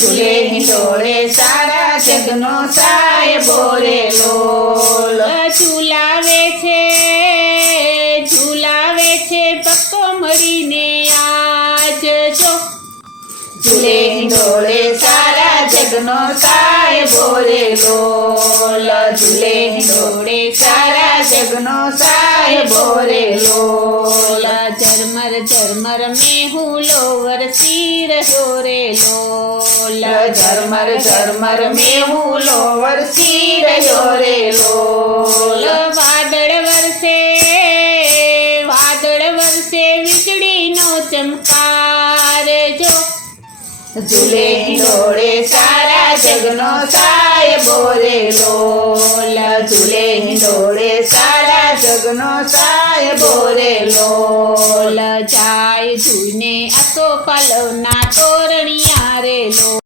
ઝૂલે હિંડોળે સારા જગનો સાહેબો રે લોલ. ઝુલાવે છે ભક્તો મળીને આજ જો. ઝૂલે હિંડોળે સારા જગનો સાહેબો રે લોલ. ઝૂલે હિંડોળે સારા જગનો સાહેબો રે લોલ. ઝરમર ઝરમર મેહુલો વરસી રહ્યો રે લોલ. ઝરમર ઝરમર મેહુલો વરસી રહ્યો રે લોલ. વાદળ વરસે વીજળીનો ચમકાર જો. ઝૂલે હિંડોળે સારા જગનો સાહેબો રે લોલ. ઝૂલે